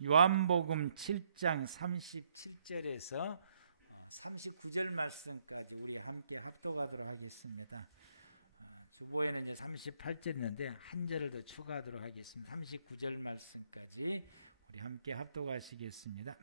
요한복음 7장 37절에서 39절 말씀까지 우리 함께 합독하도록 하겠습니다. 주보에는 이제 38절인데 한 절을 더 추가하도록 하겠습니다. 39절 말씀까지 우리 함께 합독하시겠습니다.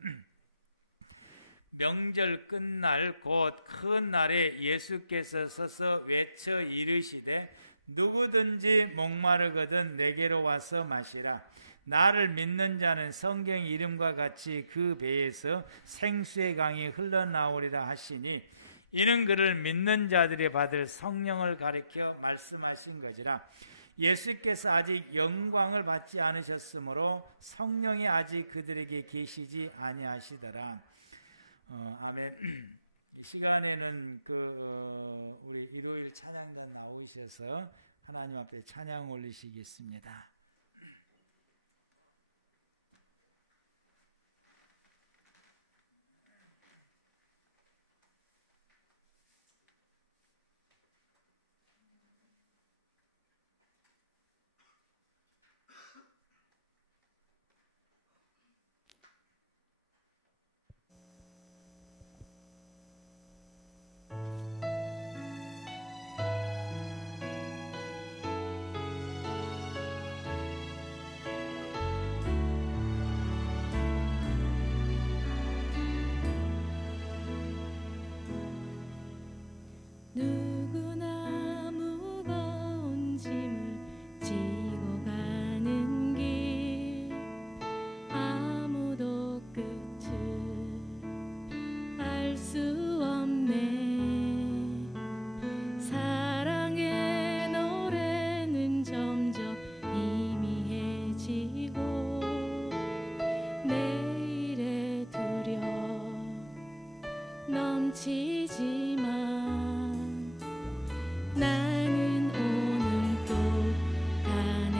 명절 끝날 곧 큰 날에 예수께서 서서 외쳐 이르시되 누구든지 목마르거든 내게로 와서 마시라. 나를 믿는 자는 성경 이름과 같이 그 배에서 생수의 강이 흘러나오리라 하시니 이는 그를 믿는 자들이 받을 성령을 가리켜 말씀하신 것이라. 예수께서 아직 영광을 받지 않으셨으므로 성령이 아직 그들에게 계시지 아니하시더라. 아멘. 이 시간에는 우리 일요일 찬양단 나오셔서 하나님 앞에 찬양 올리시겠습니다. 누구나 무거운 짐을 지고 가는 길 아무도 끝을 알 수 없네. 사랑의 노래는 점점 희미해지고 내일에 두려움 넘치지만 나는 오늘도 가네.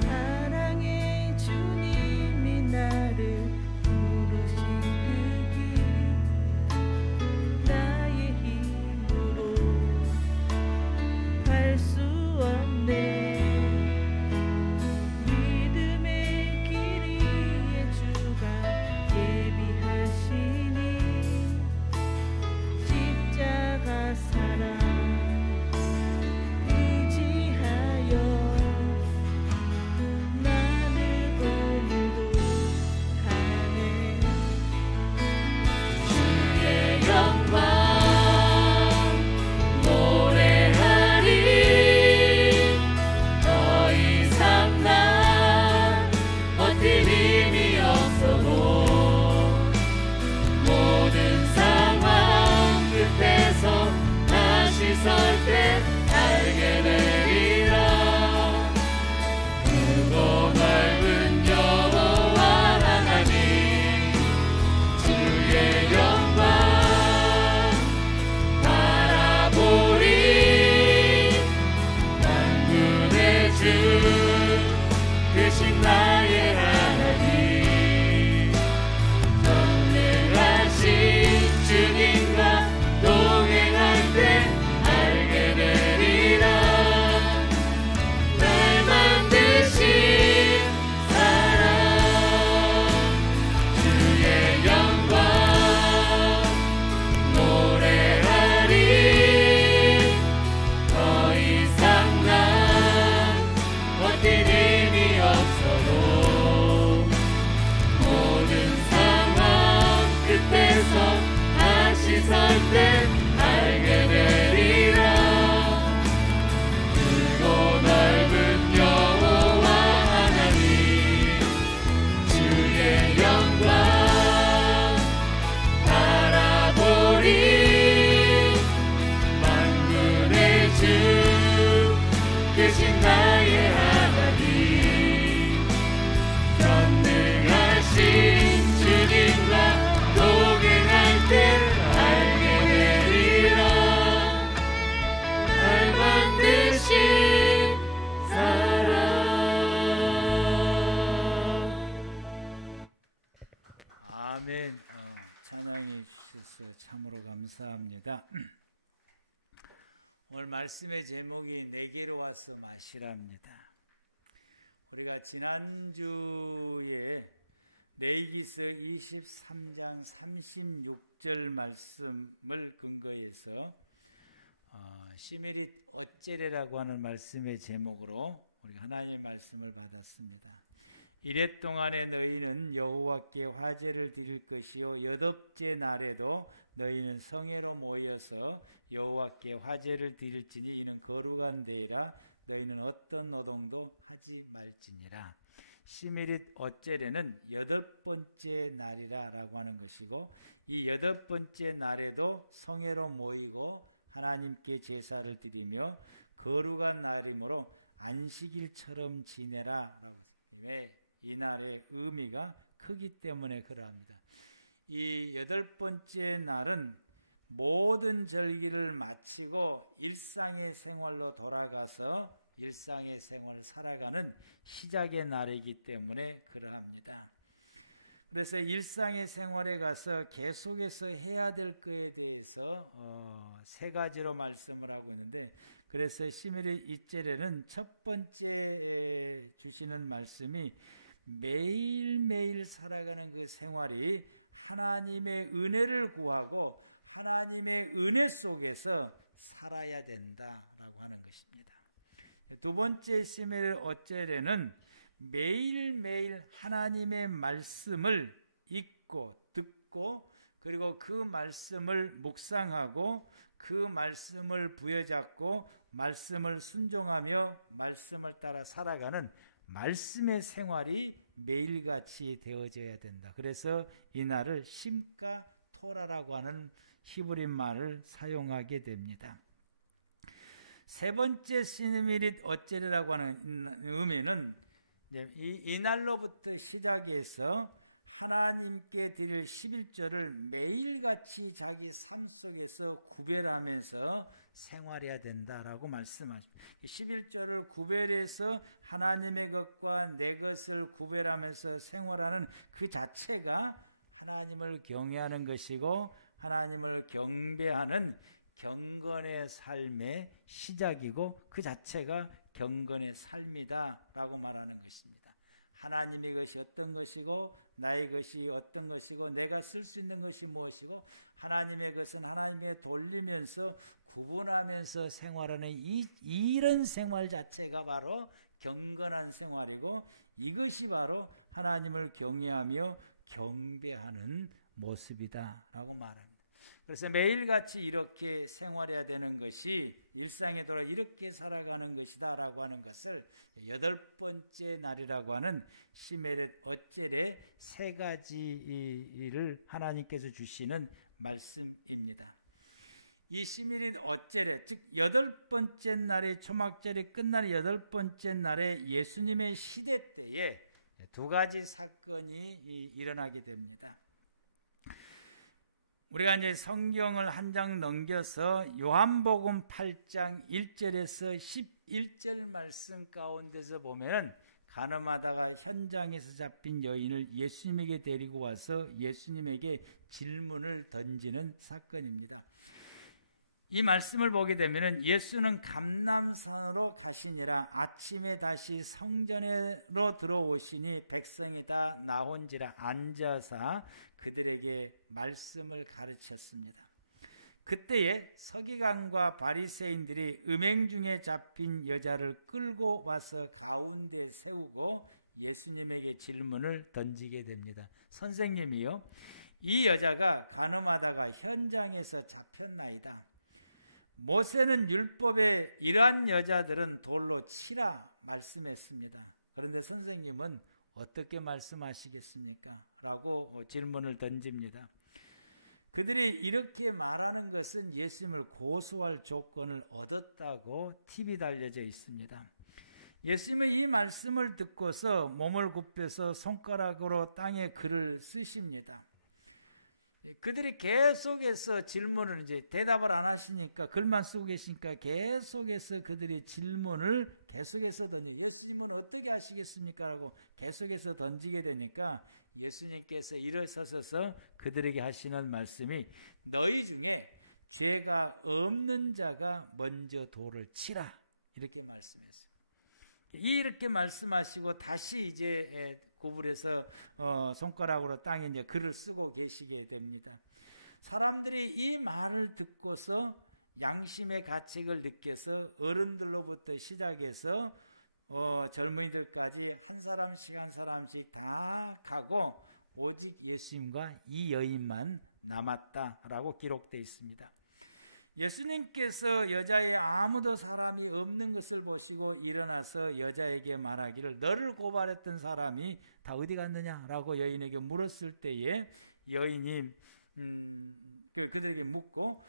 사랑의 주님이 나를 부르시기 나의 힘으로 갈 수 없네. 믿음의 길 위에 주가 예비하시니 십자가 사랑 의지하여 나는 오늘도 가네. 주의 영광 노래하리. 더 이상 난 버틸 힘이 없어도 모든 상황 끝에서 다시 설 때 알게 되리라. 크고 넓은 여호와 하나님 주의 영광 바라보리. 만군의 주 크신 나의 하나님 전능하신 주님과 동행할 때 알게 되리라. 날 만드신 사랑 주의 영광 노래하리. 더 이상 난 버틸 힘이 없어도 모든 상황 끝에서 다시 설 때 알게 되리라. 크고 넓은 여호와 하나님 주의 영광 바라보리. 만군의 주 크신 나의 하나님 전능하신 주님과 동행할 때 알게 되리라. 날 만드신 사랑. 아멘. 찬양해 주셔서 참으로 감사합니다. 오늘 말씀의 제목이 내게로 와서 마시랍니다. 지난주에 레위기서 23장 36절 말씀을 근거해서 시메릿 어째레라고 하는 말씀의 제목으로 우리가 하나님의 말씀을 받았습니다. 이래 동안에 너희는 여호와께 화제를 드릴 것이요 여덟째 날에도 너희는 성회로 모여서 여호와께 화제를 드릴지니 이는 거룩한 데이라 너희는 어떤 노동도 하지 말지니라. 시메릿 어째레는 여덟 번째 날이라고 하는 것이고, 이 여덟 번째 날에도 성회로 모이고 하나님께 제사를 드리며 거룩한 날이므로 안식일처럼 지내라. 이 날의 의미가 크기 때문에 그러합니다. 이 여덟 번째 날은 모든 절기를 마치고 일상의 생활로 돌아가서 일상의 생활을 살아가는 시작의 날이기 때문에 그러합니다. 그래서 일상의 생활에 가서 계속해서 해야 될 것에 대해서 세 가지로 말씀을 하고 있는데, 그래서 시메릿 이째레는 첫 번째 주시는 말씀이 매일매일 살아가는 그 생활이 하나님의 은혜를 구하고 하나님의 은혜 속에서 살아야 된다라고 하는 것입니다. 두 번째 시메릿 어째레는 매일매일 하나님의 말씀을 읽고 듣고 그리고 그 말씀을 묵상하고 그 말씀을 부여잡고 말씀을 순종하며 말씀을 따라 살아가는 말씀의 생활이 매일같이 되어져야 된다. 그래서 이 날을 심카 토라라고 하는 히브리 말을 사용하게 됩니다. 세 번째 시메릿 어째레라고 하는 의미는 이 날로부터 시작해서 하나님께 드릴 11조를 매일같이 자기 삶 속에서 구별하면서 생활해야 된다라고 말씀하십니다. 11조를 구별해서 하나님의 것과 내 것을 구별하면서 생활하는 그 자체가 하나님을 경외하는 것이고 하나님을 경배하는 경건의 삶의 시작이고 그 자체가 경건의 삶이다라고 말하는 것입니다. 하나님의 것이 어떤 것이고 나의 것이 어떤 것이고 내가 쓸 수 있는 것이 무엇이고 하나님의 것은 하나님께 돌리면서 구분하면서 생활하는 이런 생활 자체가 바로 경건한 생활이고 이것이 바로 하나님을 경외하며 경배하는 모습이다라고 말합니다. 그래서 매일같이 이렇게 생활해야 되는 것이 일상에 돌아 이렇게 살아가는 것이다 라고 하는 것을 여덟 번째 날이라고 하는 시메릿 어째레 세 가지를 하나님께서 주시는 말씀입니다. 이 시메릿 어째레, 즉 여덟 번째 날의 초막절이 끝나는 여덟 번째 날에 예수님의 시대 때에 두 가지 사건이 일어나게 됩니다. 우리가 이제 성경을 한 장 넘겨서 요한복음 8장 1절에서 11절 말씀 가운데서 보면은 가늠하다가 현장에서 잡힌 여인을 예수님에게 데리고 와서 예수님에게 질문을 던지는 사건입니다. 이 말씀을 보게 되면은 예수는 감람산으로 가시니라 아침에 다시 성전으로 들어오시니 백성이 다 나온지라 앉아서 그들에게 말씀을 가르쳤습니다. 그때에 서기관과 바리새인들이 음행 중에 잡힌 여자를 끌고 와서 가운데 세우고 예수님에게 질문을 던지게 됩니다. 선생님이요, 이 여자가 간음하다가 현장에서 잡혔나이다. 모세는 율법에 이러한 여자들은 돌로 치라 말씀했습니다. 그런데 선생님은 어떻게 말씀하시겠습니까? 라고 질문을 던집니다. 그들이 이렇게 말하는 것은 예수님을 고소할 조건을 얻었다고 팁이 달려져 있습니다. 예수님의 이 말씀을 듣고서 몸을 굽혀서 손가락으로 땅에 글을 쓰십니다. 그들이 계속해서 질문을 이제 대답을 안 하시니까 글만 쓰고 계시니까 계속해서 그들이 질문을 계속해서 던지고 예수님은 어떻게 하시겠습니까? 라고 계속해서 던지게 되니까 예수님께서 일어서셔서 그들에게 하시는 말씀이 너희 중에 죄가 없는 자가 먼저 돌을 치라 이렇게 말씀했어요. 이렇게 말씀하시고 다시 이제 구부려서 손가락으로 땅에 이제 글을 쓰고 계시게 됩니다. 사람들이 이 말을 듣고서 양심의 가책을 느껴서 어른들로부터 시작해서 젊은이들까지 한 사람씩 한 사람씩 다 가고 오직 예수님과 이 여인만 남았다라고 기록되어 있습니다. 예수님께서 여자의 아무도 사람이 없는 것을 보시고 일어나서 여자에게 말하기를 너를 고발했던 사람이 다 어디 갔느냐라고 여인에게 물었을 때에 여인이 그들이 묻고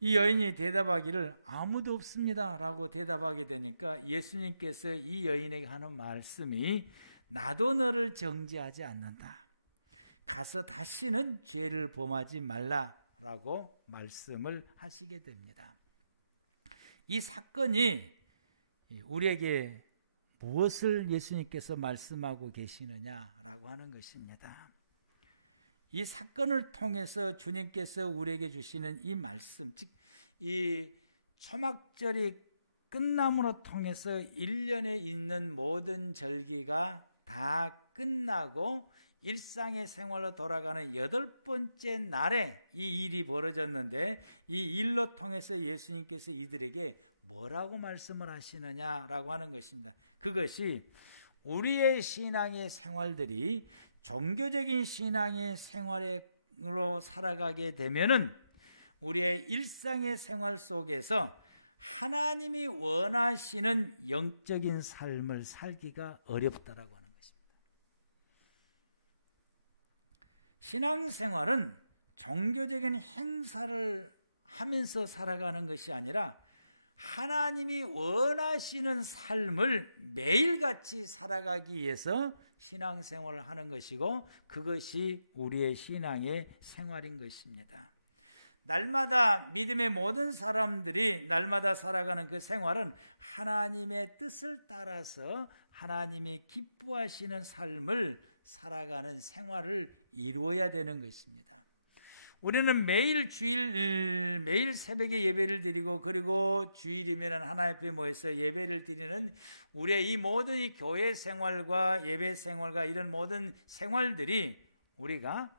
이 여인이 대답하기를 아무도 없습니다 라고 대답하게 되니까 예수님께서 이 여인에게 하는 말씀이 나도 너를 정죄하지 않는다. 가서 다시는 죄를 범하지 말라라고 말씀을 하시게 됩니다. 이 사건이 우리에게 무엇을 예수님께서 말씀하고 계시느냐라고 하는 것입니다. 이 사건을 통해서 주님께서 우리에게 주시는 이 말씀, 즉 이 초막절이 끝남으로 통해서 1년에 있는 모든 절기가 다 끝나고 일상의 생활로 돌아가는 8번째 날에 이 일이 벌어졌는데 이 일로 통해서 예수님께서 이들에게 뭐라고 말씀을 하시느냐라고 하는 것입니다. 그것이 우리의 신앙의 생활들이 종교적인 신앙의 생활로 살아가게 되면은 우리의 일상의 생활 속에서 하나님이 원하시는 영적인 삶을 살기가 어렵다라고 하는 것입니다. 신앙생활은 종교적인 행사를 하면서 살아가는 것이 아니라 하나님이 원하시는 삶을 매일같이 살아가기 위해서 신앙생활을 하는 것이고 그것이 우리의 신앙의 생활인 것입니다. 날마다 믿음의 모든 사람들이 날마다 살아가는 그 생활은 하나님의 뜻을 따라서 하나님이 기뻐하시는 삶을 살아가는 생활을 이루어야 되는 것입니다. 우리는 매일 새벽에 예배를 드리고 그리고 주일이면 하나님 앞에 모여서 예배를 드리는 우리의 이 모든 이 교회 생활과 예배 생활과 이런 모든 생활들이 우리가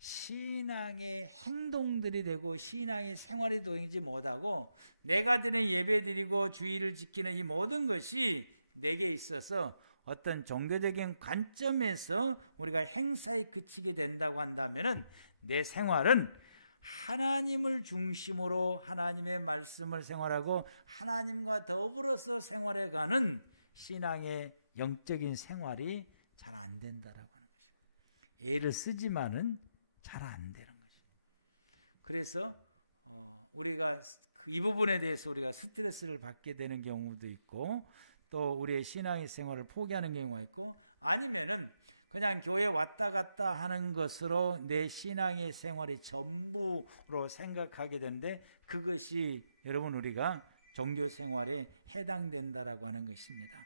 신앙의 행동들이 되고 신앙의 생활이 되지 못하고 내가 드린 예배 드리고 주일을 지키는 이 모든 것이 내게 있어서 어떤 종교적인 관점에서 우리가 행사에 그치게 된다고 한다면 내 생활은 하나님을 중심으로 하나님의 말씀을 생활하고 하나님과 더불어서 생활해가는 신앙의 영적인 생활이 잘 안 된다라고 하는 것입니다. 예를 쓰지만은 잘 안 되는 것입니다. 그래서 우리가 이 부분에 대해서 우리가 스트레스를 받게 되는 경우도 있고 또 우리의 신앙의 생활을 포기하는 경우가 있고 아니면은 그냥 교회 왔다 갔다 하는 것으로 내 신앙의 생활이 전부로 생각하게 되는데 그것이 여러분 우리가 종교 생활에 해당된다라고 하는 것입니다.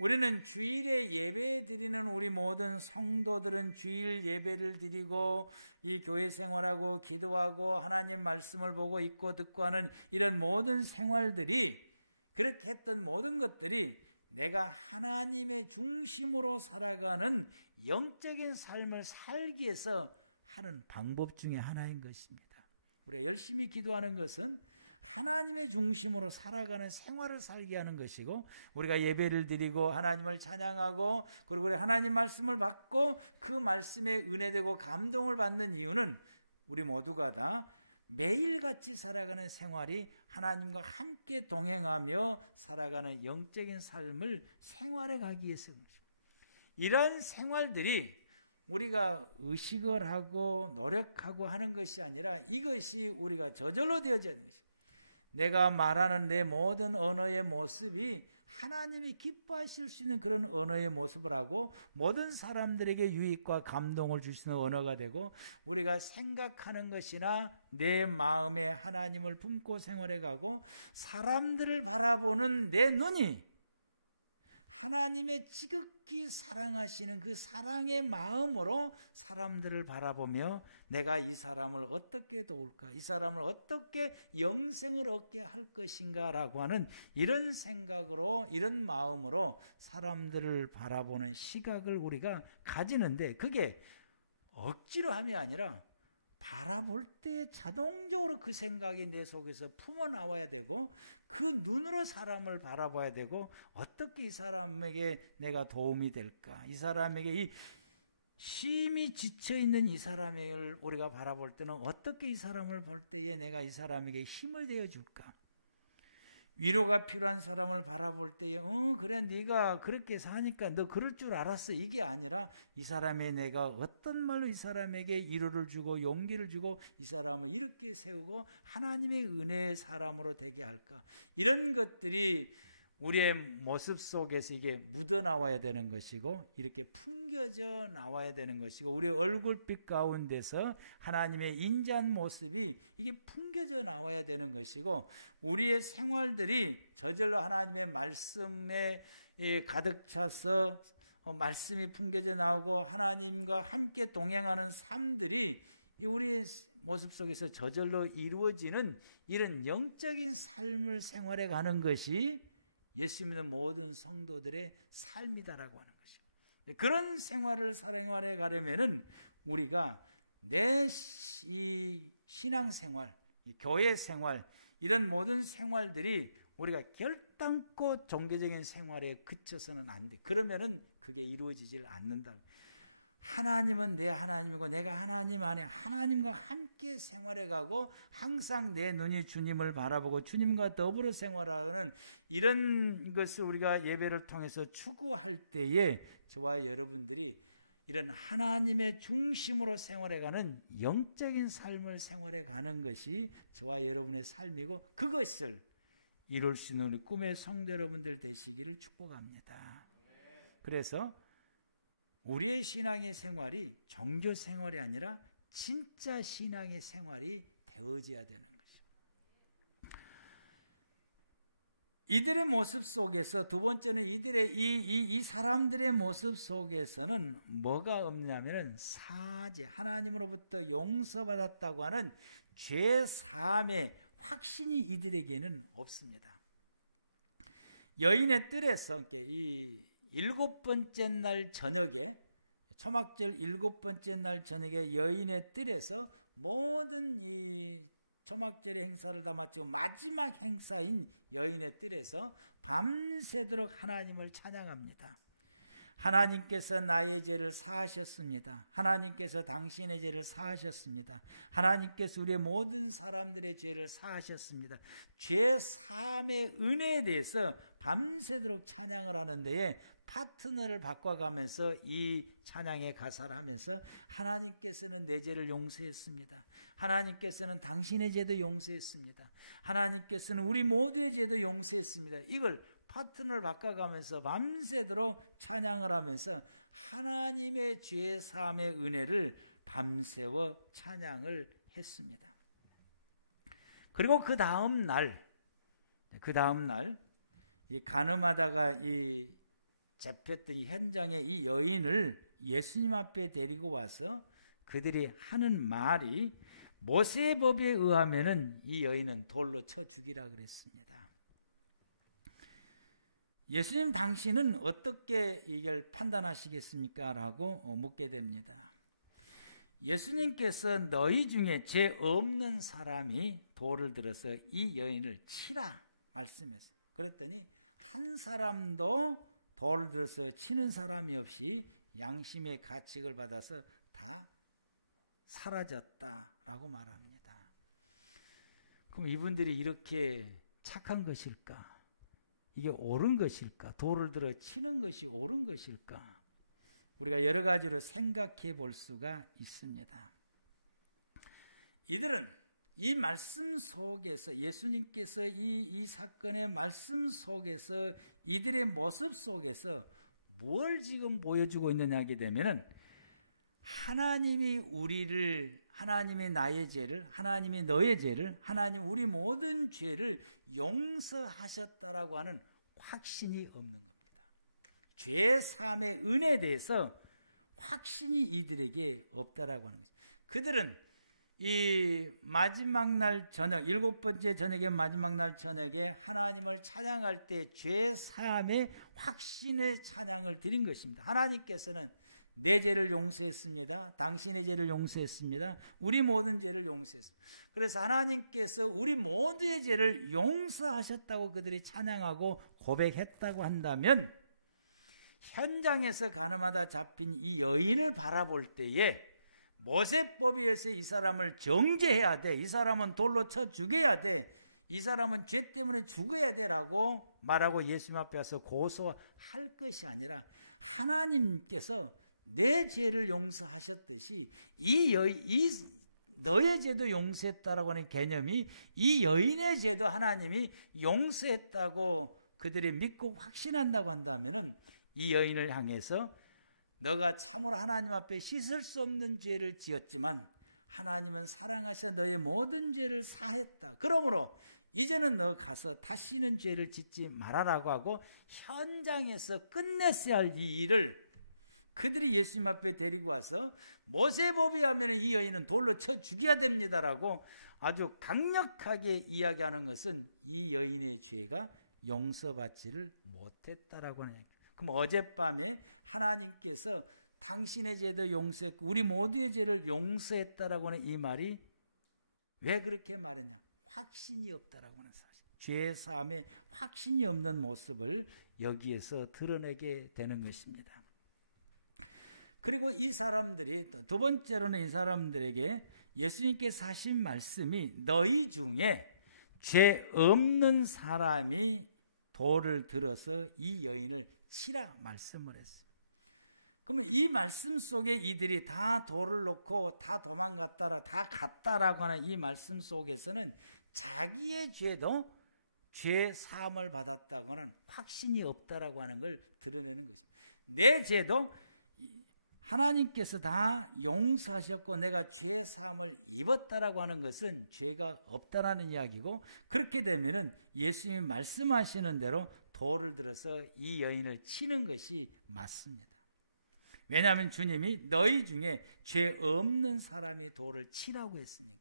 우리는 주일에 예배 드리는 우리 모든 성도들은 주일 예배를 드리고 이 교회 생활하고 기도하고 하나님 말씀을 보고 읽고 듣고 하는 이런 모든 생활들이 그렇게 했던 모든 것들이 내가 하나님의 중심으로 살아가는 영적인 삶을 살기 위해서 하는 방법 중에 하나인 것입니다. 우리가 열심히 기도하는 것은 하나님의 중심으로 살아가는 생활을 살게 하는 것이고 우리가 예배를 드리고 하나님을 찬양하고 그리고 하나님 말씀을 받고 그 말씀에 은혜되고 감동을 받는 이유는 우리 모두가 다 매일같이 살아가는 생활이 하나님과 함께 동행하며 살아가는 영적인 삶을 생활해 가기 위해서인 것입니다. 이런 생활들이 우리가 의식을 하고 노력하고 하는 것이 아니라 이것이 우리가 저절로 되어져야 됩니다. 내가 말하는 내 모든 언어의 모습이 하나님이 기뻐하실 수 있는 그런 언어의 모습을 하고 모든 사람들에게 유익과 감동을 주시는 언어가 되고 우리가 생각하는 것이나 내 마음에 하나님을 품고 생활해가고 사람들을 바라보는 내 눈이 하나님의 지극히 사랑하시는 그 사랑의 마음으로 사람들을 바라보며 내가 이 사람을 어떻게 도울까? 이 사람을 어떻게 영생을 얻게 할까? 것인가 라고 하는 이런 생각으로, 이런 마음으로 사람들을 바라보는 시각을 우리가 가지는데, 그게 억지로 함이 아니라 바라볼 때 자동적으로 그 생각이 내 속에서 품어나와야 되고, 그 눈으로 사람을 바라봐야 되고, 어떻게 이 사람에게 내가 도움이 될까, 이 사람에게 이 심히 지쳐있는 이 사람을 우리가 바라볼 때는 어떻게 이 사람을 볼 때에 내가 이 사람에게 힘을 되어줄까, 위로가 필요한 사람을 바라볼 때에 그래 네가 그렇게 사니까 너 그럴 줄 알았어, 이게 아니라 이 사람의 내가 어떤 말로 이 사람에게 위로를 주고 용기를 주고 이 사람을 이렇게 세우고 하나님의 은혜의 사람으로 되게 할까, 이런 것들이 우리의 모습 속에서 이게 묻어나와야 되는 것이고, 이렇게 풍겨져 나와야 되는 것이고, 우리 얼굴빛 가운데서 하나님의 인자한 모습이 이게 풍겨져 나와야 되는 것이고, 우리의 생활들이 저절로 하나님의 말씀에 가득 차서 말씀이 풍겨져 나오고 하나님과 함께 동행하는 삶들이 우리의 모습 속에서 저절로 이루어지는 이런 영적인 삶을 생활해 가는 것이 예수 믿는 모든 성도들의 삶이다라고 하는 것이죠. 그런 생활을 생활해 가려면은 우리가 내 이 신앙생활, 이 교회 생활, 이런 모든 생활들이 우리가 결단코 종교적인 생활에 그쳐서는 안 돼. 그러면은 그게 이루어지질 않는다. 하나님은 내 하나님이고 내가 하나님 안에 하나님과 함께 생활해가고 항상 내 눈이 주님을 바라보고 주님과 더불어 생활하는 이런 것을 우리가 예배를 통해서 추구할 때에 저와 여러분들이 이런 하나님의 중심으로 생활해가는 영적인 삶을 생활해가는 것이 저와 여러분의 삶이고, 그것을 이룰 수 있는 우리 꿈의 성도 여러분들 되시기를 축복합니다. 그래서 우리의 신앙의 생활이 종교 생활이 아니라 진짜 신앙의 생활이 되어져야 되는 것이죠. 이들의 모습 속에서, 두 번째는 이들의 이 사람들의 모습 속에서는 뭐가 없냐면은 사죄, 하나님으로부터 용서받았다고 하는 죄 사함의 확신이 이들에게는 없습니다. 여인의 뜰에서 이 7번째 날 저녁에, 초막절 7번째 날 저녁에 여인의 뜰에서 모든 이 초막절의 행사를 다 마치고 마지막 행사인 여인의 뜰에서 밤새도록 하나님을 찬양합니다. 하나님께서 나의 죄를 사하셨습니다. 하나님께서 당신의 죄를 사하셨습니다. 하나님께서 우리의 모든 사람들의 죄를 사하셨습니다. 죄 사함의 은혜에 대해서 밤새도록 찬양을 하는 데에 파트너를 바꿔가면서 이 찬양의 가사를 하면서 하나님께서는 내 죄를 용서했습니다. 하나님께서는 당신의 죄도 용서했습니다. 하나님께서는 우리 모두의 죄도 용서했습니다. 이걸 파트너를 바꿔가면서 밤새도록 찬양을 하면서 하나님의 죄 사함의 은혜를 밤새워 찬양을 했습니다. 그리고 그 다음 날 이 가늠하다가 이 잡혔던 이 현장에 이 여인을 예수님 앞에 데리고 와서 그들이 하는 말이, 모세의 법에 의하면은 이 여인은 돌로 쳐 죽이라 그랬습니다. 예수님 당신은 어떻게 이걸 판단하시겠습니까? 라고 묻게 됩니다. 예수님께서 너희 중에 죄 없는 사람이 돌을 들어서 이 여인을 치라 말씀했어요. 그랬더니 한 사람도 돌을 들어서 치는 사람이 없이 양심의 가책을 받아서 다 사라졌다라고 말합니다. 그럼 이분들이 이렇게 착한 것일까? 이게 옳은 것일까? 돌을 들어 치는 것이 옳은 것일까? 우리가 여러 가지로 생각해 볼 수가 있습니다. 이들은 이 말씀 속에서, 예수님께서 이 사건의 말씀 속에서, 이들의 모습 속에서 뭘 지금 보여주고 있느냐 하게 되면은, 하나님이 우리를, 하나님이 나의 죄를, 하나님이 너의 죄를, 하나님 우리 모든 죄를 용서하셨다라고 하는 확신이 없는 겁니다. 죄 사함의 은혜에 대해서 확신이 이들에게 없다라고 하는 거죠. 그들은 이 마지막 날 저녁, 7번째 저녁의 마지막 날 저녁에 하나님을 찬양할 때 죄 사함의 확신의 찬양을 드린 것입니다. 하나님께서는 내 죄를 용서했습니다. 당신의 죄를 용서했습니다. 우리 모든 죄를 용서했습니다. 그래서 하나님께서 우리 모두의 죄를 용서하셨다고 그들이 찬양하고 고백했다고 한다면, 현장에서 가늠하다 잡힌 이 여인을 바라볼 때에 모세법에 의해서 이 사람을 정죄해야 돼, 이 사람은 돌로 쳐 죽여야 돼, 이 사람은 죄 때문에 죽어야 되라고 말하고 예수님 앞에 와서 고소할 것이 아니라, 하나님께서 내 죄를 용서하셨듯이 너의 죄도 용서했다라고 하는 개념이, 이 여인의 죄도 하나님이 용서했다고 그들이 믿고 확신한다고 한다면, 이 여인을 향해서 너가 참으로 하나님 앞에 씻을 수 없는 죄를 지었지만 하나님은 사랑하셔 너의 모든 죄를 사했다. 그러므로 이제는 너 가서 다시는 죄를 짓지 말아라고 하고 현장에서 끝냈어야 할 이 일을 그들이 예수님 앞에 데리고 와서 모세법에 하면 이 여인은 돌로 쳐 죽여야 됩니다라고 아주 강력하게 이야기하는 것은 이 여인의 죄가 용서받지를 못했다라고 하는 이야기. 그럼 어젯밤에 하나님께서 당신의 죄도 용서했고 우리 모두의 죄를 용서했다라고 하는 이 말이 왜 그렇게 말하냐? 확신이 없다라고 하는 사실. 죄 사함에 확신이 없는 모습을 여기에서 드러내게 되는 것입니다. 그리고 이 사람들이 두 번째로는 이 사람들에게 예수님께서 하신 말씀이 너희 중에 죄 없는 사람이 돌을 들어서 이 여인을 치라 말씀을 했어요. 그럼 이 말씀 속에 이들이 다 돌을 놓고 다 도망갔다라 다 갔다라고 하는 이 말씀 속에서는 자기의 죄도 죄 사함을 받았다고 하는 확신이 없다라고 하는 걸 드러내는 것입니다. 내 죄도 하나님께서 다 용서하셨고 내가 죄 사함을 입었다라고 하는 것은 죄가 없다라는 이야기고, 그렇게 되면은 예수님이 말씀하시는 대로 돌을 들어서 이 여인을 치는 것이 맞습니다. 왜냐하면 주님이 너희 중에 죄 없는 사람이 돌을 치라고 했습니다.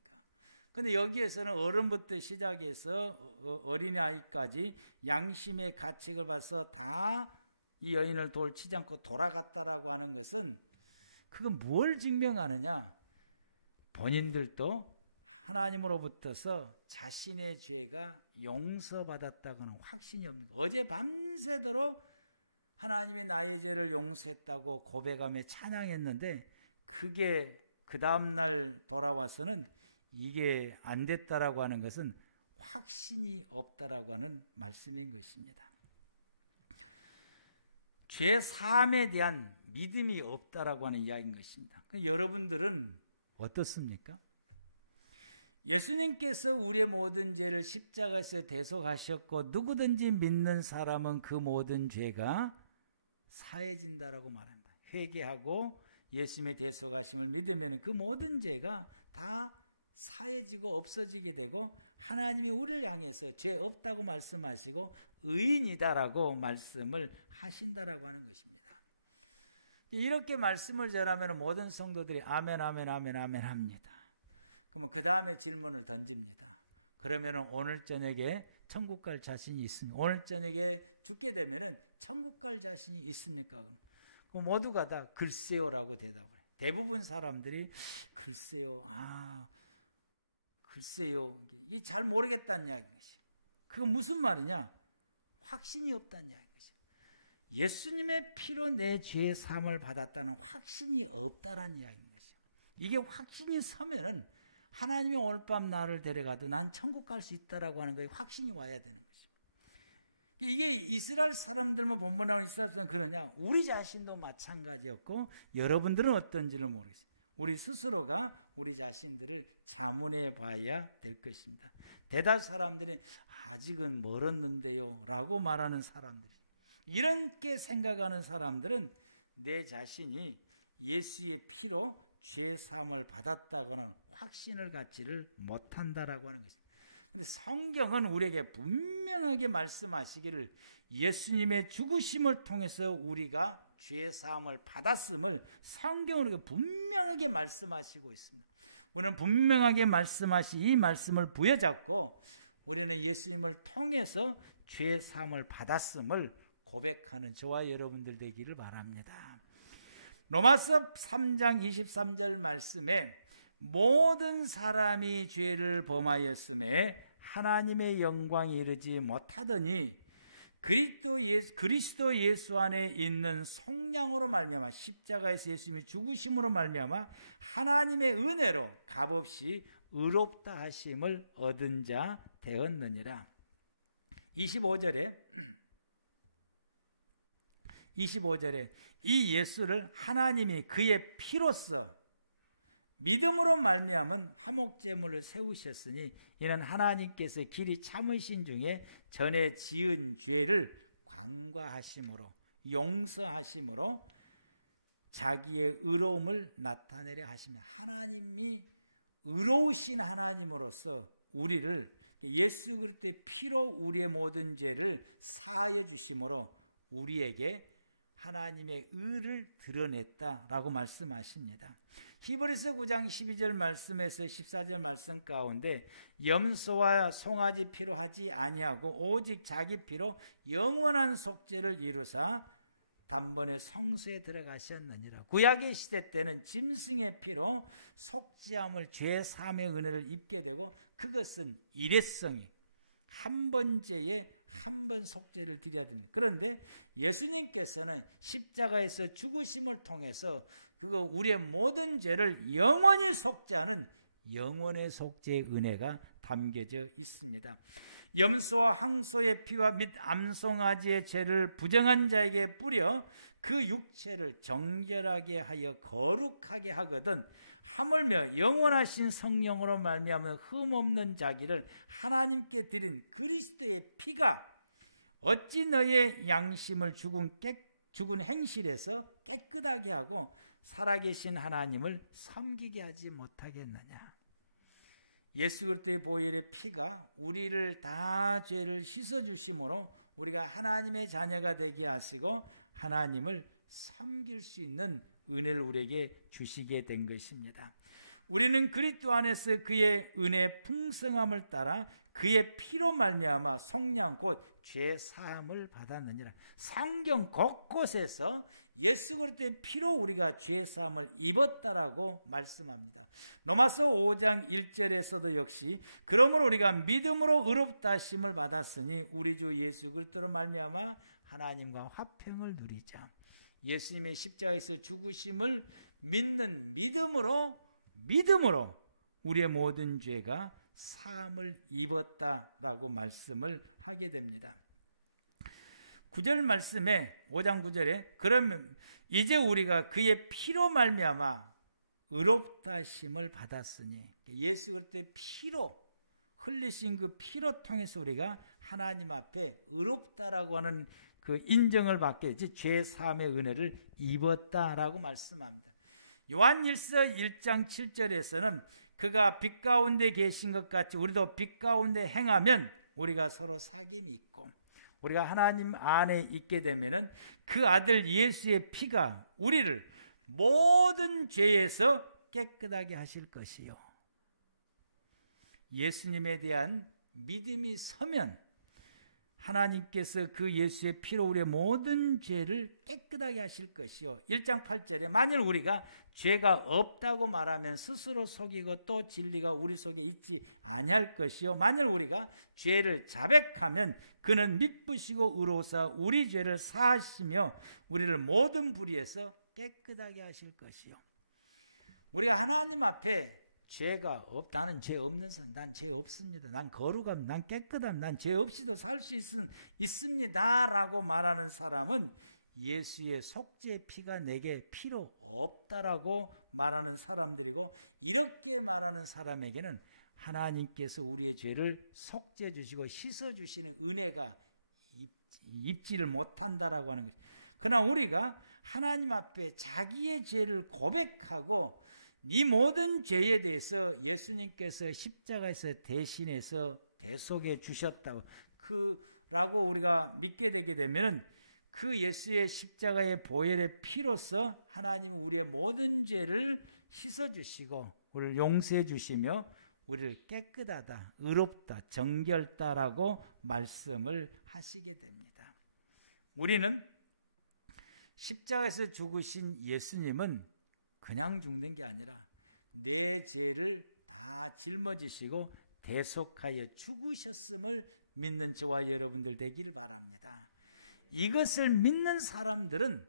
그런데 여기에서는 어른부터 시작해서 어린아이까지 양심의 가책을 봐서 다 이 여인을 돌 치지 않고 돌아갔다라고 하는 것은 그건 뭘 증명하느냐? 본인들도 하나님으로부터서 자신의 죄가 용서받았다고는 확신이 없는 거예요. 어제 밤새도록 하나님이 나의 죄를 용서했다고 고백하며 찬양했는데 그게 그 다음날 돌아와서는 이게 안 됐다라고 하는 것은 확신이 없다라고 하는 말씀인 것입니다. 죄 사함에 대한 믿음이 없다라고 하는 이야기인 것입니다. 여러분들은 어떻습니까? 예수님께서 우리의 모든 죄를 십자가에서 대속하셨고 누구든지 믿는 사람은 그 모든 죄가 사해진다라고 말합니다. 회개하고 예수님의 대속하심을 믿으면 그 모든 죄가 다 사해지고 없어지게 되고 하나님이 우리를 향해서 죄 없다고 말씀하시고 의인이다라고 말씀을 하신다라고 하는 것입니다. 이렇게 말씀을 전하면 모든 성도들이 아멘 아멘 아멘 아멘 합니다. 그 다음에 질문을 던집니다. 그러면 오늘 저녁에 천국 갈 자신이 있습니까? 오늘 저녁에 죽게 되면 천국 갈 자신이 있습니까? 그럼 모두가 다 글쎄요라고 대답을 해요. 대부분 사람들이 글쎄요, 글쎄요, 이게 잘 모르겠다는 이야기인 것이에요. 그건 무슨 말이냐? 확신이 없다는 이야기인 것이에요. 예수님의 피로 내 죄의 사함을 받았다는 확신이 없다는 이야기인 것이에요. 이게 확신이 서면은 하나님이 오늘 밤 나를 데려가도 난 천국 갈 수 있다라고 하는 거에 확신이 와야 되는 것입니다. 이게 이스라엘 사람들만 본문하고 이스라엘 사람들은 그러냐? 우리 자신도 마찬가지였고 여러분들은 어떤지를 모르겠어요. 우리 스스로가 우리 자신들을 자문해 봐야 될 것입니다. 대다수 사람들이 아직은 멀었는데요 라고 말하는 사람들이, 이렇게 생각하는 사람들은 내 자신이 예수의 피로 죄사함을 받았다고는 확신을 갖지를 못한다라고 하는 것입니다. 근데 성경은 우리에게 분명하게 말씀하시기를 예수님의 죽으심을 통해서 우리가 죄사함을 받았음을 성경으로 분명하게 말씀하시고 있습니다. 우리는 분명하게 말씀하신 이 말씀을 부여잡고 우리는 예수님을 통해서 죄 사함을 받았음을 고백하는 저와 여러분들 되기를 바랍니다. 로마서 3장 23절 말씀에 모든 사람이 죄를 범하였음에 하나님의 영광에 이르지 못하더니 그리스도 예수 안에 있는 성령으로 말미암아 십자가에서 예수님이 죽으심으로 말미암아 하나님의 은혜로 값없이 의롭다 하심을 얻은 자 되었느니라. 25절에 이 예수를 하나님이 그의 피로써 믿음으로 말미암은 화목제물을 세우셨으니 이는 하나님께서 길이 참으신 중에 전에 지은 죄를 관과하심으로 용서하심으로 자기의 의로움을 나타내려 하시며 하나님이 의로우신 하나님으로서 우리를 예수 그리스도의 피로 우리의 모든 죄를 사하여 주심으로 우리에게 하나님의 의를 드러냈다라고 말씀하십니다. 히브리서 9장 12절 말씀에서 14절 말씀 가운데 염소와 송아지 피로 하지 아니하고 오직 자기 피로 영원한 속죄를 이루사 단번에 성소에 들어가셨느니라. 구약의 시대 때는 짐승의 피로 속죄함을 죄 사함의 은혜를 입게 되고 그것은 일회성이 한 번 죄에 한 번 속죄를 드려야 됩니다. 그런데 예수님께서는 십자가에서 죽으심을 통해서 그거 우리의 모든 죄를 영원히 속죄하는 영원의 속죄의 은혜가 담겨져 있습니다. 염소와 황소의 피와 및 암송아지의 죄를 부정한 자에게 뿌려 그 육체를 정결하게 하여 거룩하게 하거든 하물며 영원하신 성령으로 말미암아 흠없는 자기를 하나님께 드린 그리스도의 피가 어찌 너의 양심을 죽은 행실에서 깨끗하게 하고 살아계신 하나님을 섬기게 하지 못하겠느냐. 예수 그리스도의 보혈의 피가 우리를 다 죄를 씻어주심으로 우리가 하나님의 자녀가 되게 하시고 하나님을 섬길 수 있는 은혜를 우리에게 주시게 된 것입니다. 우리는 그리스도 안에서 그의 은혜의 풍성함을 따라 그의 피로 말미암아 속량 곧 죄 사함을 받았느니라. 성경 곳곳에서 예수 그리스도의 피로 우리가 죄 사함을 입었다라고 말씀합니다. 로마서 5장 1절에서도 역시 그러므로 우리가 믿음으로 의롭다 하심을 받았으니 우리 주 예수 그리스도로 말미암아 하나님과 화평을 누리자. 예수님의 십자가에서 죽으심을 믿는 믿음으로 우리의 모든 죄가 사함을 입었다라고 말씀을 하게 됩니다. 9절 말씀에 5장 9절에 그러면 이제 우리가 그의 피로 말미암아 의롭다 하심을 받았으니 예수 그리스도의 피로 흘리신 그 피로 통해서 우리가 하나님 앞에 의롭다라고 하는 그 인정을 받게 되지 죄 사함의 은혜를 입었다라고 말씀합니다. 요한일서 1장 7절에서는 그가 빛 가운데 계신 것 같이 우리도 빛 가운데 행하면 우리가 서로 사귐이 있고 우리가 하나님 안에 있게 되면은 그 아들 예수의 피가 우리를 모든 죄에서 깨끗하게 하실 것이요. 예수님에 대한 믿음이 서면 하나님께서 그 예수의 피로 우리의 모든 죄를 깨끗하게 하실 것이요. 1장 8절에 만일 우리가 죄가 없다고 말하면 스스로 속이고 또 진리가 우리 속에 있지 아니할 것이요. 만일 우리가 죄를 자백하면 그는 미쁘시고 의로우사 우리 죄를 사하시며 우리를 모든 불의에서 깨끗하게 하실 것이요. 우리가 하나님 앞에 죄가 나는 죄 없는 사람, 난 죄 없습니다. 난 거룩함, 난 깨끗함, 난 죄 없이도 살 수 있습니다. 라고 말하는 사람은 예수의 속죄 피가 내게 필요 없다라고 말하는 사람들이고 이렇게 말하는 사람에게는 하나님께서 우리의 죄를 속죄해 주시고 씻어 주시는 은혜가 입지를 못한다라고 하는 거죠. 그러나 우리가 하나님 앞에 자기의 죄를 고백하고 이 모든 죄에 대해서 예수님께서 십자가에서 대신해서 대속해 주셨다고 라고 우리가 믿게 되게 되면 그 예수의 십자가의 보혈의 피로서 하나님 우리의 모든 죄를 씻어주시고 우리를 용서해 주시며 우리를 깨끗하다, 의롭다, 정결다라고 말씀을 하시게 됩니다. 우리는 십자가에서 죽으신 예수님은 그냥 죽는 게 아니라 내 죄를 다 짊어지시고 대속하여 죽으셨음을 믿는 저와 여러분들 되길 바랍니다. 이것을 믿는 사람들은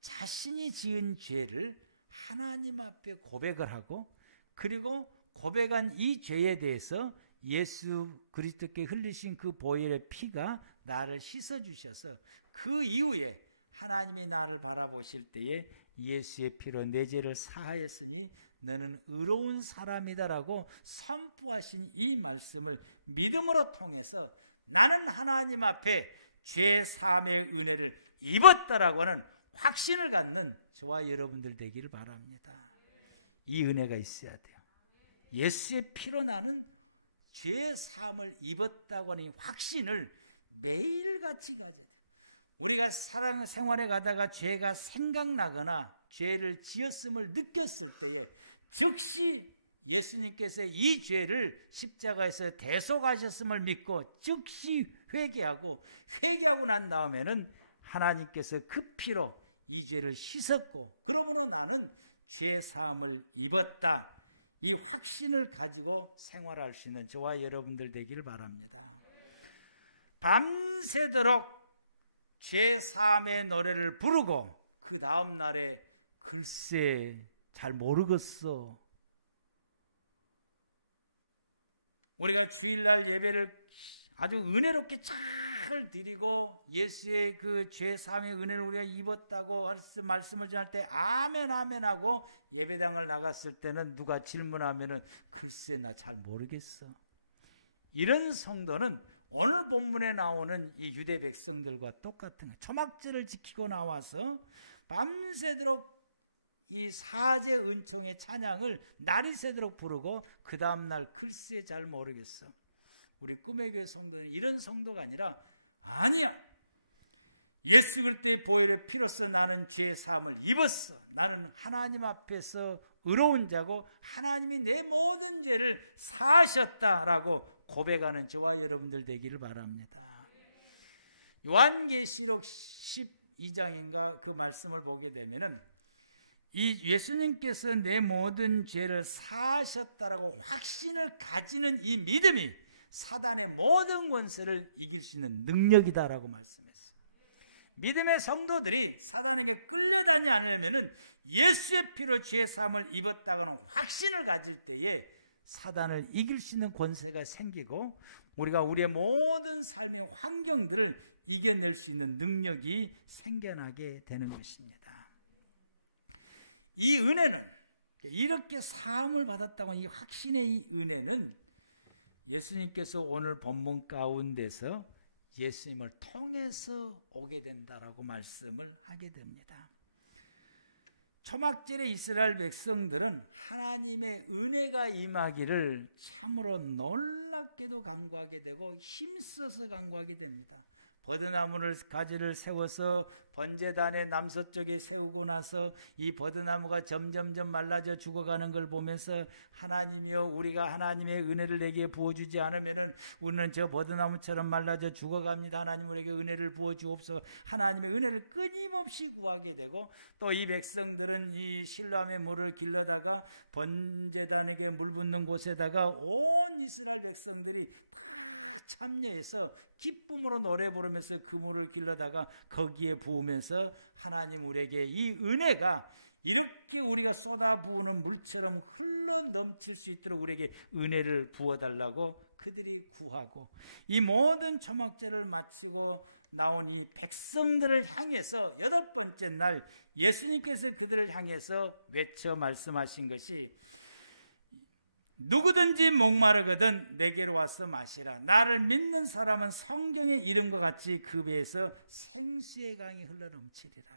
자신이 지은 죄를 하나님 앞에 고백을 하고 그리고 고백한 이 죄에 대해서 예수 그리스도께 흘리신 그 보혈의 피가 나를 씻어주셔서 그 이후에 하나님이 나를 바라보실 때에 예수의 피로 내 죄를 사하였으니 너는 의로운 사람이다라고 선포하신 이 말씀을 믿음으로 통해서 나는 하나님 앞에 죄 사함의 은혜를 입었다라고 하는 확신을 갖는 저와 여러분들 되기를 바랍니다. 이 은혜가 있어야 돼요. 예수의 피로 나는 죄 사함을 입었다고 하는 이 확신을 매일같이 가져야 돼요. 우리가 생활에 가다가 죄가 생각나거나 죄를 지었음을 느꼈을 때에 즉시 예수님께서 이 죄를 십자가에서 대속하셨음을 믿고 즉시 회개하고 난 다음에는 하나님께서 그 피로 이 죄를 씻었고 그러므로 나는 죄 사함을 입었다. 이 확신을 가지고 생활할 수 있는 저와 여러분들 되기를 바랍니다. 밤새도록 죄 사함의 노래를 부르고 그 다음 날에 글쎄 잘 모르겠어. 우리가 주일날 예배를 아주 은혜롭게 잘 드리고 예수의 그 죄 사함의 은혜를 우리가 입었다고 말씀을 전할 때 아멘 아멘 하고 예배당을 나갔을 때는 누가 질문하면은 글쎄 나 잘 모르겠어. 이런 성도는 오늘 본문에 나오는 이 유대 백성들과 똑같은 거예요. 초막절을 지키고 나와서 밤새도록 이 사제 은총의 찬양을 날이 새도록 부르고 그 다음날 글쎄 잘 모르겠어. 우리 꿈의 교회 성도는 이런 성도가 아니야. 예수 그리스도의 보혈의 피로써 나는 죄 사함을 입었어. 나는 하나님 앞에서 의로운 자고 하나님이 내 모든 죄를 사하셨다라고 고백하는 저와 여러분들 되기를 바랍니다. 요한계시록 12장인가 그 말씀을 보게 되면은 이 예수님께서 내 모든 죄를 사하셨다라고 확신을 가지는 이 믿음이 사단의 모든 권세를 이길 수 있는 능력이다라고 말씀했어요. 믿음의 성도들이 사단에게 끌려다니지 않으려면 예수의 피로 죄 사함을 입었다고는 확신을 가질 때에 사단을 이길 수 있는 권세가 생기고 우리가 우리의 모든 삶의 환경들을 이겨낼 수 있는 능력이 생겨나게 되는 것입니다. 이 은혜는 이렇게 사함을 받았다고 하는 이 확신의 이 은혜는 예수님께서 오늘 본문 가운데서 예수님을 통해서 오게 된다라고 말씀을 하게 됩니다. 초막절의 이스라엘 백성들은 하나님의 은혜가 임하기를 참으로 놀랍게도 간구하게 되고 힘써서 간구하게 됩니다. 버드나무를 가지를 세워서 번제단의 남서쪽에 세우고 나서 이 버드나무가 점점점 말라져 죽어가는 걸 보면서 하나님이여 우리가 하나님의 은혜를 내게 부어주지 않으면 우리는 저 버드나무처럼 말라져 죽어갑니다. 하나님 우리에게 은혜를 부어주옵소서. 하나님의 은혜를 끊임없이 구하게 되고 또 이 백성들은 이 실로암의 물을 길러다가 번제단에게 물 붓는 곳에다가 온 이스라엘 백성들이 다 참여해서 기쁨으로 노래 부르면서 그 물을 길러다가 거기에 부으면서 하나님 우리에게 이 은혜가 이렇게 우리가 쏟아부으는 물처럼 흘러 넘칠 수 있도록 우리에게 은혜를 부어달라고 그들이 구하고 이 모든 초막절을 마치고 나온 이 백성들을 향해서 8번째 날 예수님께서 그들을 향해서 외쳐 말씀하신 것이 누구든지 목마르거든 내게로 와서 마시라. 나를 믿는 사람은 성경에 이른 것 같이 그 배에서 생수의 강이 흘러넘치리라.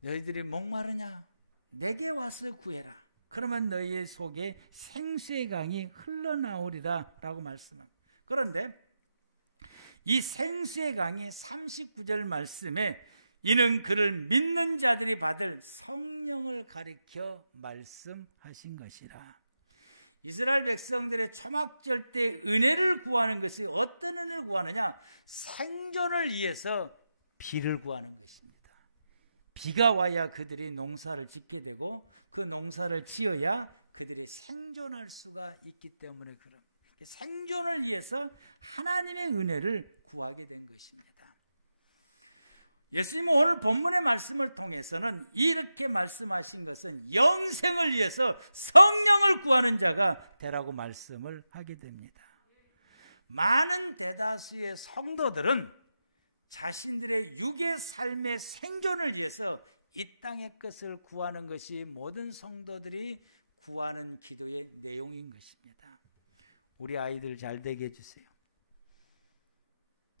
너희들이 목마르냐? 내게 와서 구해라. 그러면 너희의 속에 생수의 강이 흘러나오리라 라고 말씀합니다. 그런데 이 생수의 강의 39절 말씀에 이는 그를 믿는 자들이 받을 성령을 가리켜 말씀하신 것이라. 이스라엘 백성들의 초막절 때 은혜를 구하는 것이 어떤 은혜를 구하느냐? 생존을 위해서 비를 구하는 것입니다. 비가 와야 그들이 농사를 짓게 되고 그 농사를 지어야 그들이 생존할 수가 있기 때문에 그런 생존을 위해서 하나님의 은혜를 구하게 된 것입니다. 예수님은 오늘 본문의 말씀을 통해서는 이렇게 말씀하신 것은 영생을 위해서 성령을 구하는 자가 되라고 말씀을 하게 됩니다. 많은 대다수의 성도들은 자신들의 육의 삶의 생존을 위해서 이 땅의 것을 구하는 것이 모든 성도들이 구하는 기도의 내용인 것입니다. 우리 아이들 잘 되게 해주세요.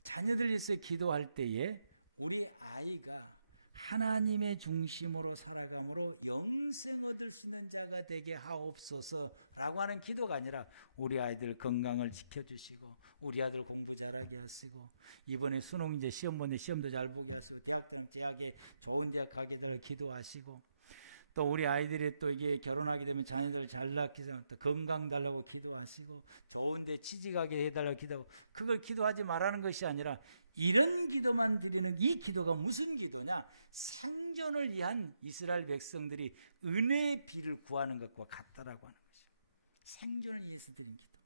자녀들 위해서 기도할 때에 우리 아이가 하나님의 중심으로 살아감으로 영생 얻을 수 있는 자가 되게 하옵소서라고 하는 기도가 아니라 우리 아이들 건강을 지켜주시고 우리 아들 공부 잘하게 하시고 이번에 수능 이제 시험 보는데 시험도 잘 보게 하시고 대학 들은 대학에 좋은 대학 가게 되도록 기도하시고 또 우리 아이들이 또 이게 결혼하게 되면 자녀들 잘 낳기 위해서 또 건강 달라고 기도하시고 좋은 데 취직하게 해달라고 기도하고 그걸 기도하지 말라는 것이 아니라 이런 기도만 드리는 이 기도가 무슨 기도냐? 생존을 위한 이스라엘 백성들이 은혜의 비를 구하는 것과 같다라고 하는 것이죠. 생존을 위해서 드린 기도.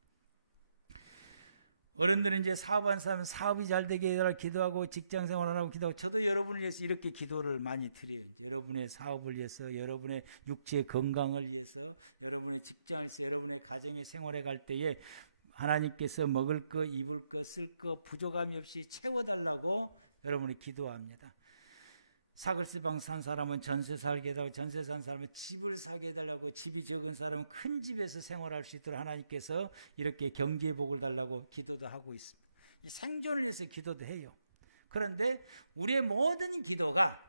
어른들은 이제 사업한 사람은 사업이 잘 되게 해달라고 기도하고 직장생활 하라고 기도하고 저도 여러분을 위해서 이렇게 기도를 많이 드려요. 여러분의 사업을 위해서 여러분의 육체의 건강을 위해서 여러분의 직장에서 여러분의 가정의 생활에 갈 때에 하나님께서 먹을 거 입을 거 쓸 거 부족함이 없이 채워달라고 여러분이 기도합니다. 사글세방 산 사람은 전세 살게 해달라고 전세 산 사람은 집을 사게 해달라고 집이 적은 사람은 큰 집에서 생활할 수 있도록 하나님께서 이렇게 경제의 복을 달라고 기도도 하고 있습니다. 이 생존을 위해서 기도도 해요. 그런데 우리의 모든 기도가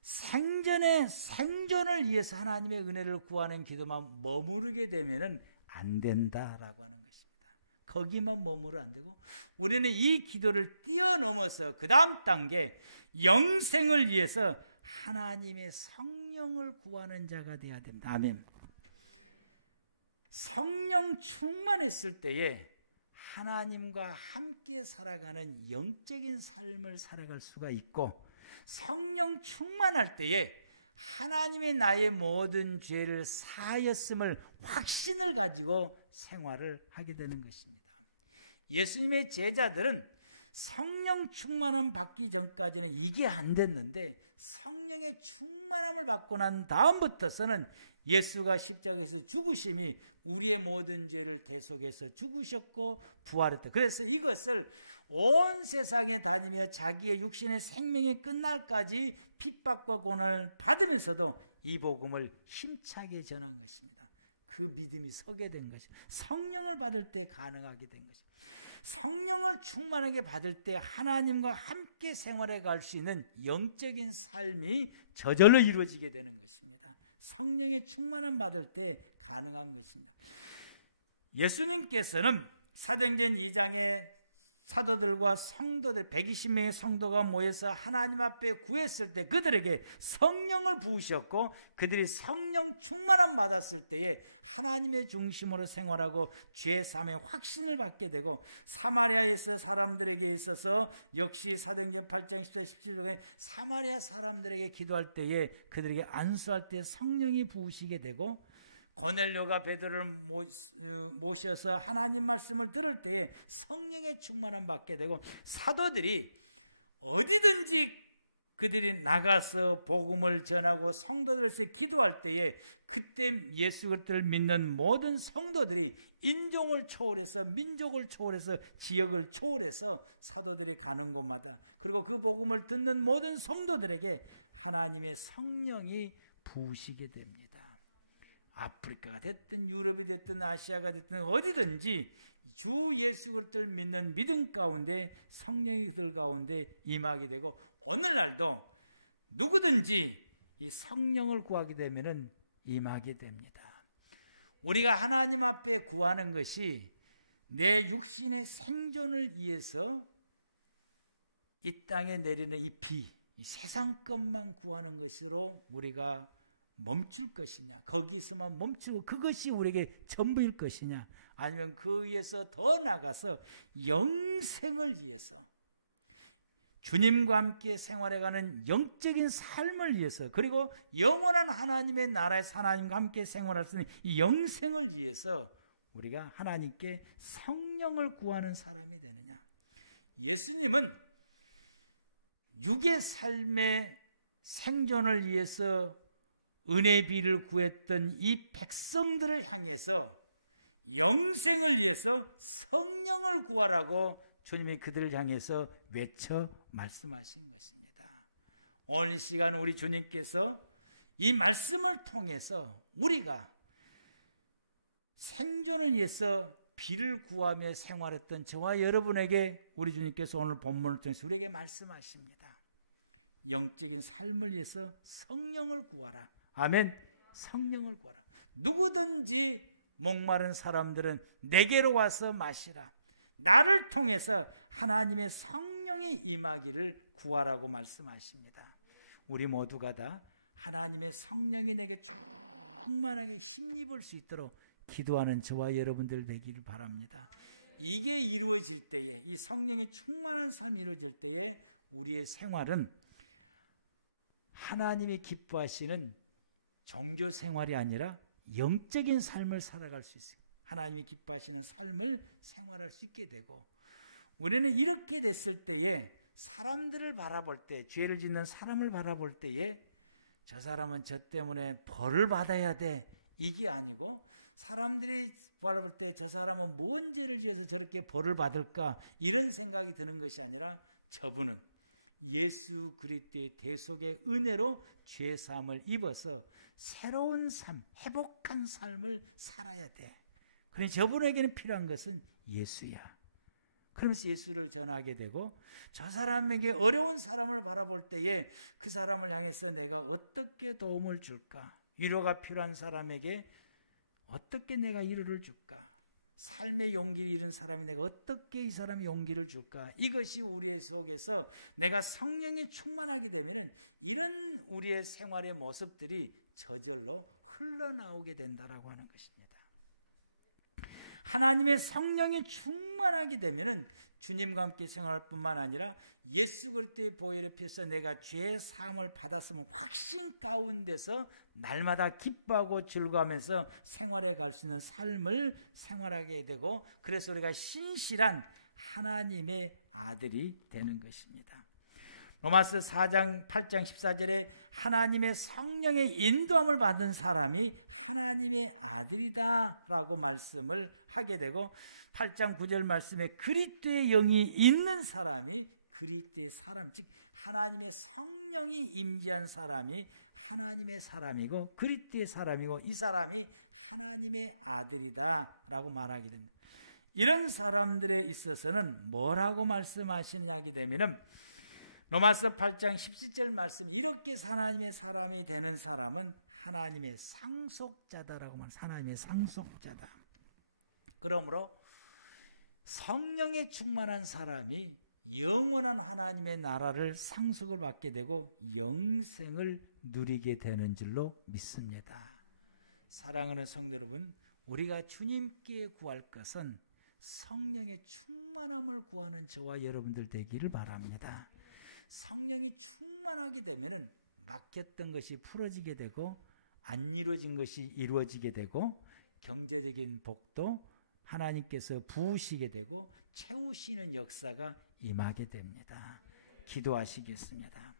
생존을 위해서 하나님의 은혜를 구하는 기도만 머무르게 되면은 안 된다라고 하는 것입니다. 거기만 머무르 안 되고 우리는 이 기도를 뛰어넘어서 그 다음 단계 영생을 위해서 하나님의 성령을 구하는 자가 되어야 됩니다. 아멘. 성령 충만했을 때에 하나님과 함께 살아가는 영적인 삶을 살아갈 수가 있고 성령 충만할 때에 하나님의 나의 모든 죄를 사하였음을 확신을 가지고 생활을 하게 되는 것입니다. 예수님의 제자들은 성령 충만함 받기 전까지는 이게 안 됐는데 성령의 충만함을 받고 난 다음부터서는 예수가 십자가에서 죽으심이 우리의 모든 죄를 대속해서 죽으셨고 부활했다. 그래서 이것을 온 세상에 다니며 자기의 육신의 생명이 끝날까지 핍박과 고난을 받으면서도 이 복음을 힘차게 전한 것입니다. 그 믿음이 서게 된 것입니다. 성령을 받을 때 가능하게 된 것입니다. 성령을 충만하게 받을 때 하나님과 함께 생활해 갈 수 있는 영적인 삶이 저절로 이루어지게 되는 것입니다. 성령의 충만함 받을 때 가능한 것입니다. 예수님께서는 사도행전 2장에 사도들과 성도들 120명의 성도가 모여서 하나님 앞에 구했을 때 그들에게 성령을 부으셨고 그들이 성령 충만함 받았을 때에 하나님의 중심으로 생활하고 죄 사함의 확신을 받게 되고 사마리아에서 사람들에게 있어서 역시 사도행전 8장 10절 17절에 사마리아 사람들에게 기도할 때에 그들에게 안수할 때 성령이 부으시게 되고 고넬료가 베드로를 모셔서 하나님 말씀을 들을 때에 성령의 충만함 받게 되고 사도들이 어디든지 그들이 나가서 복음을 전하고 성도들에서 기도할 때에 그때 예수 그리스도를 믿는 모든 성도들이 인종을 초월해서 민족을 초월해서 지역을 초월해서 사도들이 가는 곳마다 그리고 그 복음을 듣는 모든 성도들에게 하나님의 성령이 부으시게 됩니다. 아프리카가 됐든 유럽이 됐든 아시아가 됐든 어디든지 주 예수 그리스도를 믿는 믿음 가운데 성령이 그들 가운데 임하게 되고 오늘날도 누구든지 이 성령을 구하게 되면은 임하게 됩니다. 우리가 하나님 앞에 구하는 것이 내 육신의 생존을 위해서 이 땅에 내리는 이 비, 이 세상 것만 구하는 것으로 우리가 멈출 것이냐, 거기서만 멈추고 그것이 우리에게 전부일 것이냐, 아니면 그 위에서 더 나가서 영생을 위해서 주님과 함께 생활해가는 영적인 삶을 위해서, 그리고 영원한 하나님의 나라에서 하나님과 함께 생활할 수 있는 이 영생을 위해서 우리가 하나님께 성령을 구하는 사람이 되느냐. 예수님은 육의 삶의 생존을 위해서 은혜비를 구했던 이 백성들을 향해서 영생을 위해서 성령을 구하라고 주님이 그들을 향해서 외쳐 말씀하신 것입니다. 오늘 이 시간 우리 주님께서 이 말씀을 통해서 우리가 생존을 위해서 비를 구하며 생활했던 저와 여러분에게 우리 주님께서 오늘 본문을 통해서 우리에게 말씀하십니다. 영적인 삶을 위해서 성령을 구하라. 아멘. 성령을 구하라. 누구든지 목마른 사람들은 내게로 와서 마시라. 나를 통해서 하나님의 성령이 임하기를 구하라고 말씀하십니다. 우리 모두가 다 하나님의 성령이 내게 충만하게 힘입을 수 있도록 기도하는 저와 여러분들 되기를 바랍니다. 이게 이루어질 때에, 이 성령이 충만한 삶이 이루어질 때에 우리의 생활은 하나님이 기뻐하시는 종교 생활이 아니라 영적인 삶을 살아갈 수 있어요. 하나님이 기뻐하시는 삶을 생활할 수 있게 되고, 우리는 이렇게 됐을 때에 사람들을 바라볼 때, 죄를 짓는 사람을 바라볼 때에 저 사람은 저 때문에 벌을 받아야 돼, 이게 아니고, 사람들이 바라볼 때 저 사람은 뭔 죄를 지어서 저렇게 벌을 받을까, 이런 생각이 드는 것이 아니라 저분은 예수 그리스도의 대속의 은혜로 죄사함을 입어서 새로운 삶, 회복한 삶을 살아야 돼. 그러니 저분에게는 필요한 것은 예수야. 그러면서 예수를 전하게 되고, 저 사람에게 어려운 사람을 바라볼 때에 그 사람을 향해서 내가 어떻게 도움을 줄까? 위로가 필요한 사람에게 어떻게 내가 위로를 줄까? 삶의 용기를 잃은 사람이 내가 어떻게 이 사람의 용기를 줄까? 이것이 우리 속에서 내가 성령이 충만하게 되면 이런 우리의 생활의 모습들이 저절로 흘러나오게 된다라고 하는 것입니다. 하나님의 성령이 충만하게 되면 주님과 함께 생활할 뿐만 아니라 예수 그리스도의 보혈의 피에서 내가 죄의 사함을 받았으면 훨씬 다운돼서 날마다 기뻐하고 즐거워하면서 생활해 갈 수 있는 삶을 생활하게 되고, 그래서 우리가 신실한 하나님의 아들이 되는 것입니다. 로마서 4장 8장 14절에 하나님의 성령의 인도함을 받은 사람이 하나님의 아들이다 라고 말씀을 하게 되고, 8장 9절 말씀에 그리스도의 영이 있는 사람이 그리스도의 사람, 즉 하나님의 성령이 임재한 사람이 하나님의 사람이고 그리스도의 사람이고, 이 사람이 하나님의 아들이다 라고 말하게 됩니다. 이런 사람들에 있어서는 뭐라고 말씀하시느냐 하게 되면은 로마서 8장 17절 말씀, 이렇게 하나님의 사람이 되는 사람은 하나님의 상속자다라고 말합니다. 하나님의 상속자다. 그러므로 성령에 충만한 사람이 영원한 하나님의 나라를 상속을 받게 되고 영생을 누리게 되는 줄로 믿습니다. 사랑하는 성도 여러분, 우리가 주님께 구할 것은 성령의 충만함을 구하는 저와 여러분들 되기를 바랍니다. 성령이 충만하게 되면 막혔던 것이 풀어지게 되고, 안 이루어진 것이 이루어지게 되고, 경제적인 복도 하나님께서 부으시게 되고 채우시는 역사가 임하게 됩니다. 기도하시겠습니다.